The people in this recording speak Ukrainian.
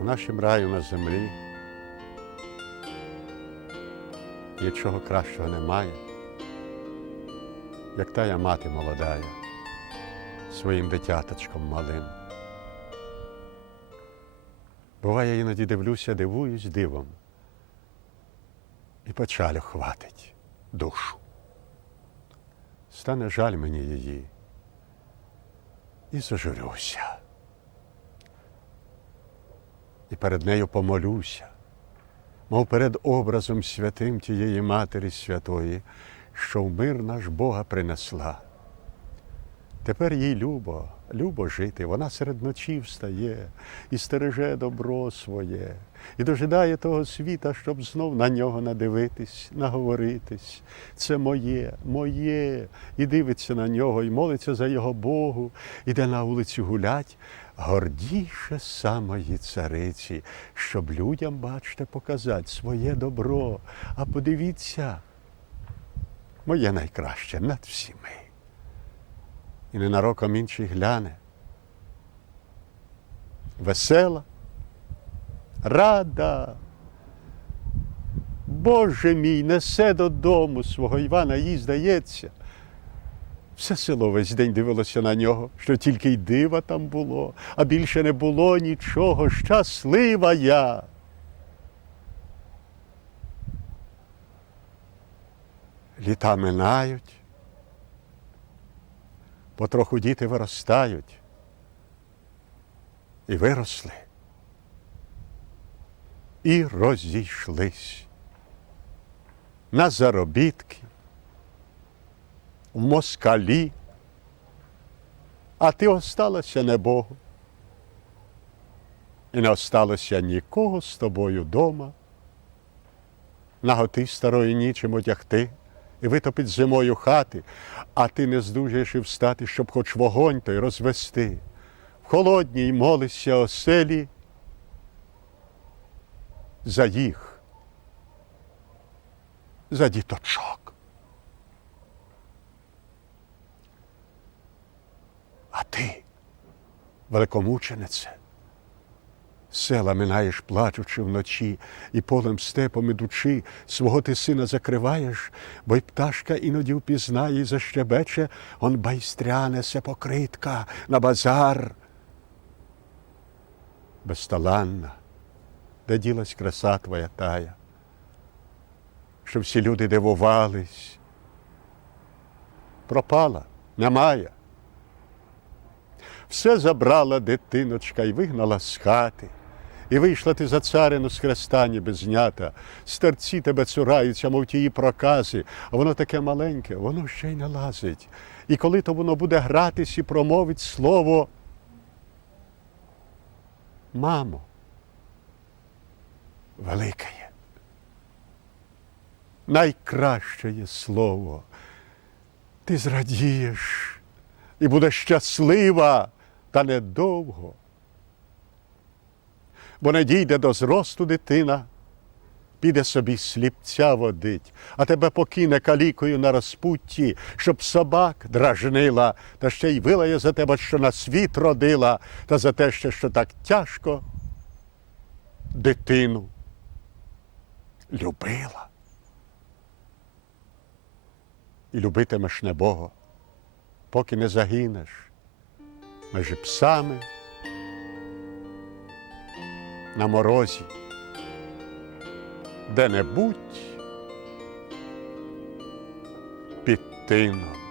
У нашому раю на землі нічого кращого немає, як тая мати молодая своїм дитяточком малим. Буває, іноді дивлюся, дивуюсь дивом, і печалю хватить душу. Стане жаль мені її, і зажурюся. І перед нею помолюся, мов перед образом святим тієї Матері Святої, що в мир наш Бога принесла. Тепер їй любо, любо жити. Вона серед ночі встає і стереже добро своє, і дожидає того світа, щоб знов на нього надивитись, наговоритись. Це моє, моє. І дивиться на нього, і молиться за його Богу, іде на вулицю гулять. Гордіше самої цариці, щоб людям, бачите, показати своє добро. А подивіться, моє найкраще над всіми і ненароком інший гляне. Весела, рада. Боже мій, несе додому свого Івана, їй здається. Все село весь день дивилося на нього, що тільки й дива там було, а більше не було нічого. Щаслива я. Літа минають, потроху діти виростають. І виросли. І розійшлись на заробітки, в москалі, а ти осталася не Богу. І не осталося нікого з тобою дома. Наготи старої нічим одягти і витопить зимою хати, а ти не здужаєш і встати, щоб хоч вогонь той розвести. В холодній молишся оселі за їх, за діточок. А ти, великомученице, Села минаєш, плачучи вночі, і полем степом ідучи, свого ти сина закриваєш, бо й пташка іноді впізнає і защебече, он байстря несе покритка на базар. Безталанна, де ділась краса твоя тая, що всі люди дивувались. Пропала, немає. Все забрала дитиночка і вигнала з хати. І вийшла ти за царину з хреста ніби знята. Старці тебе цураються, мов тії прокази, а воно таке маленьке, воно ще й не лазить. І коли то воно буде гратись і промовить слово. Мамо, велике є. Найкраще є слово. Ти зрадієш і будеш щаслива, та недовго. Бо не дійде до зросту дитина, піде собі сліпця водить, а тебе покине калікою на розпутті, щоб собак дражнила, та ще й вилає за тебе, що на світ родила, та за те, що так тяжко дитину любила. І любитимеш небого, поки не загинеш між псами на морозі, де-небудь під тином.